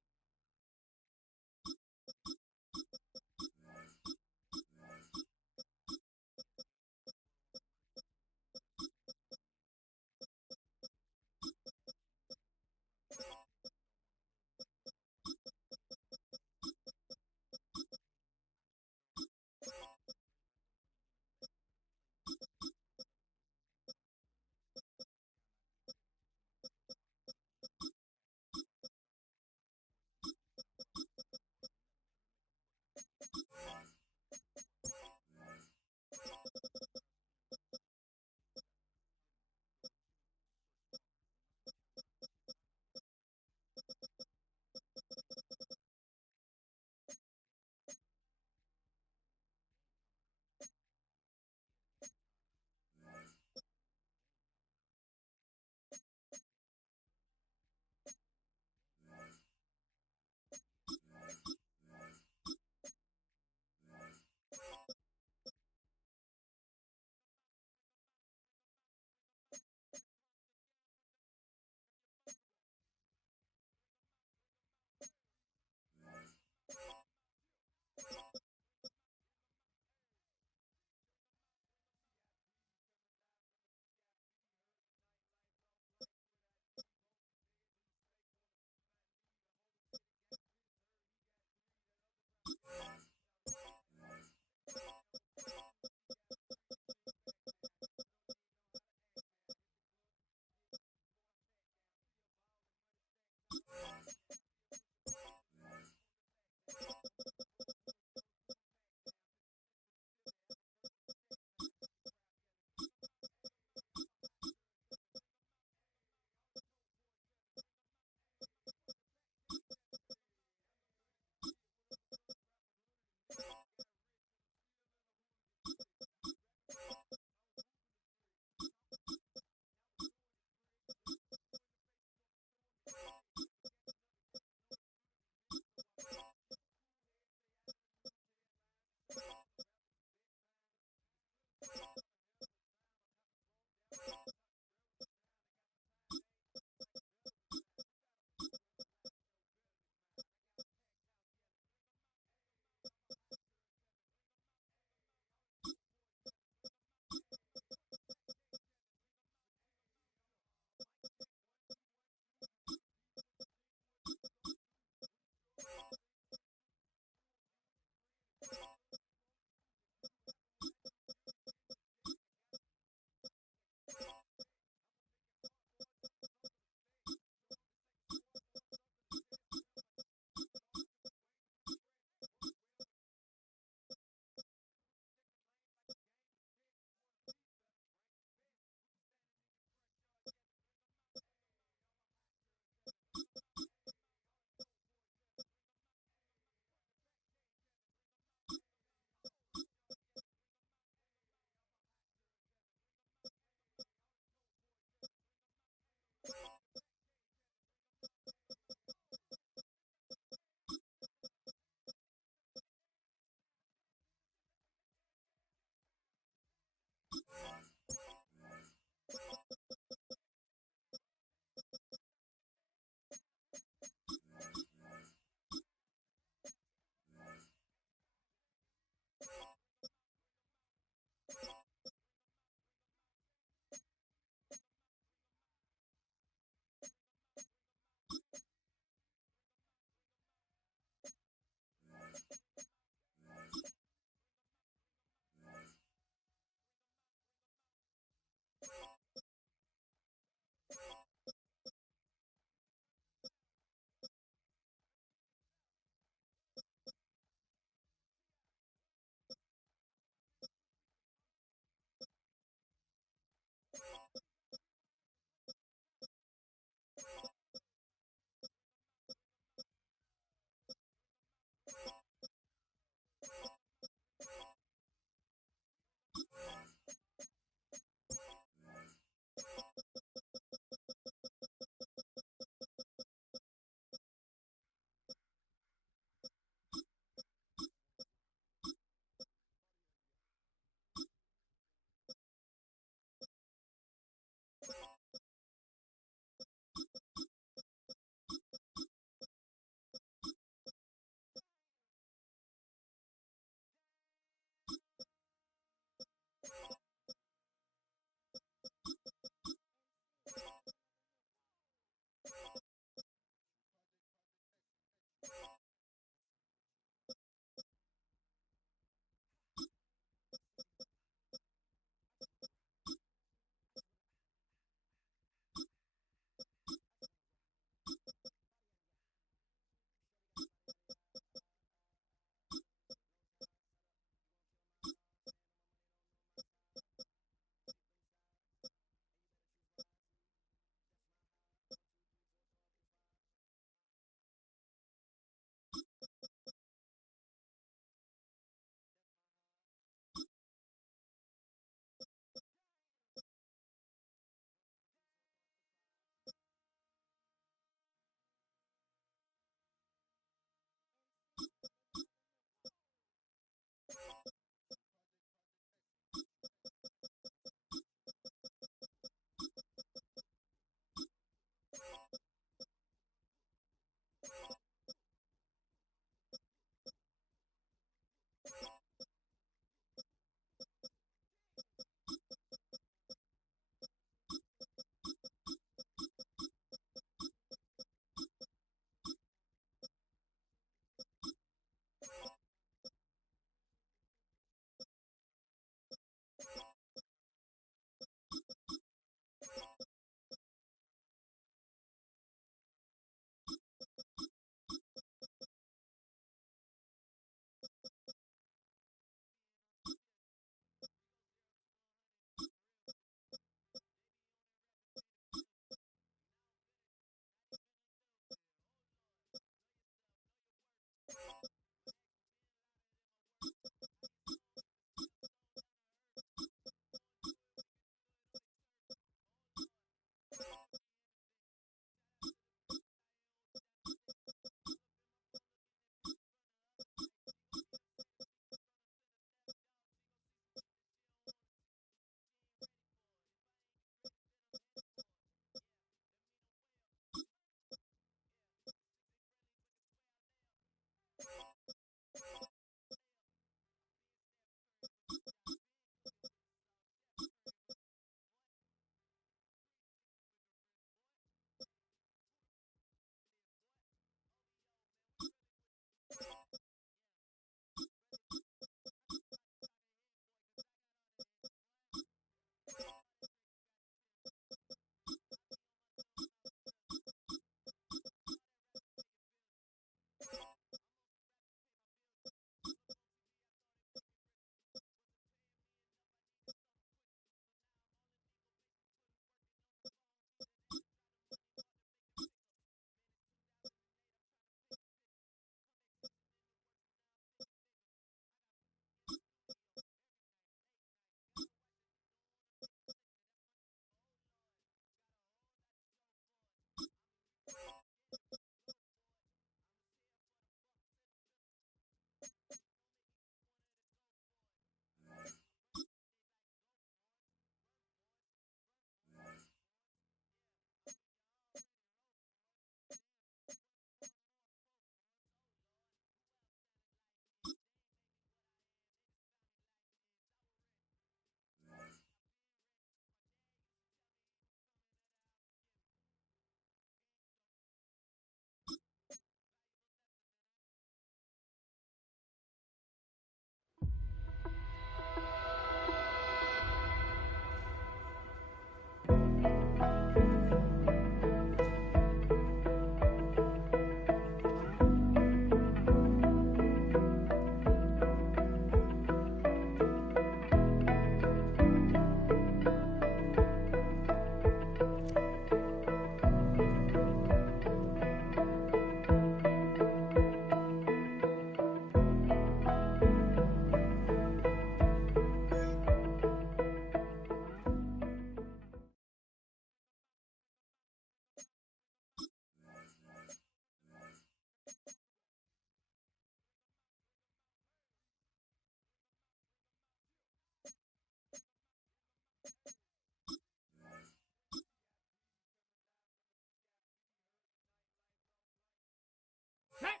Set.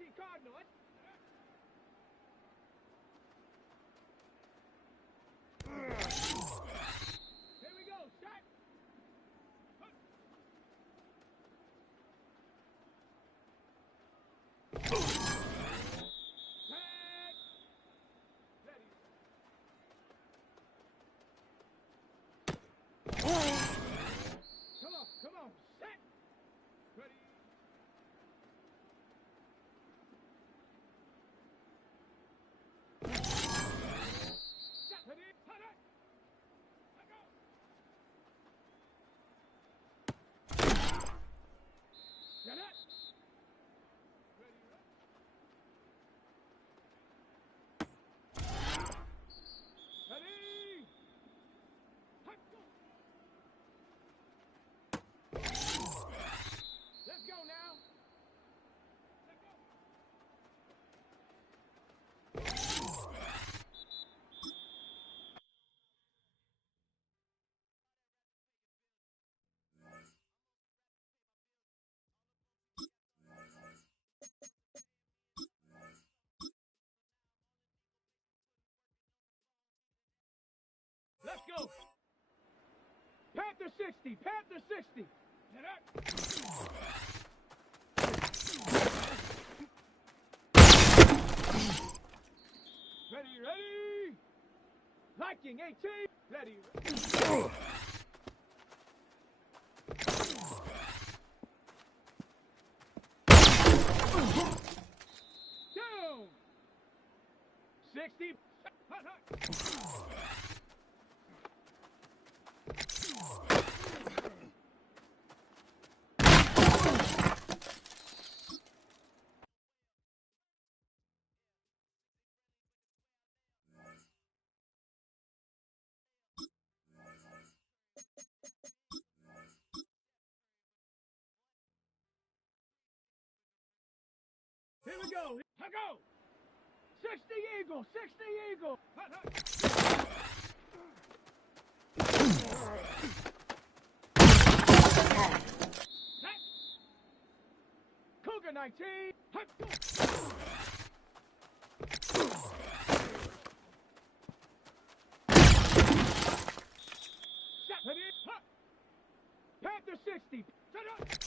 18 Cardinals. Here we go. Set. Come on, set. Ready. Set. Ready. Set it. Let go. Get it. Ready. Ready. Hut, go. Let's go now. Let's go. Let's go. Panther 60. Panther 60. Get up. Ready, ready. Liking 18. Ready. Down. 60. Hut, hut. Here we go. Here go. 60 Eagle. 60 Eagle. Hut, hut. Set. Cougar 19. Hut, go. Set. Ready. Hut. Panther 60. Set up.